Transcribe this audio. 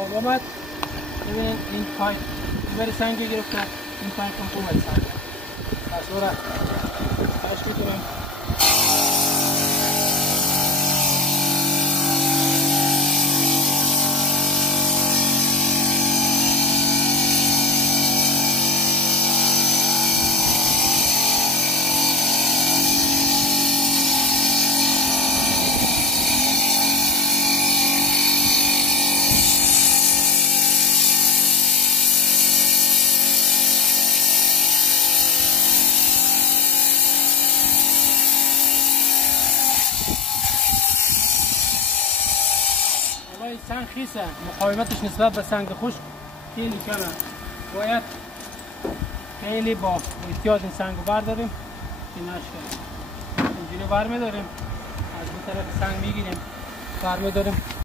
آب آمد. ببینید این پایپ ببری سنگ گرفته، این پایپ هم اومد سنگ. پس او را کاش میتونم سنگ خیسه، مقاومتش نسبت به سنگ خشک خیلی کمه. باید خیلی با احتیاط این سنگ رو برداریم که نشکنه. اینجوری برمیداریم، از این طرف سنگ میگیریم برمیداریم.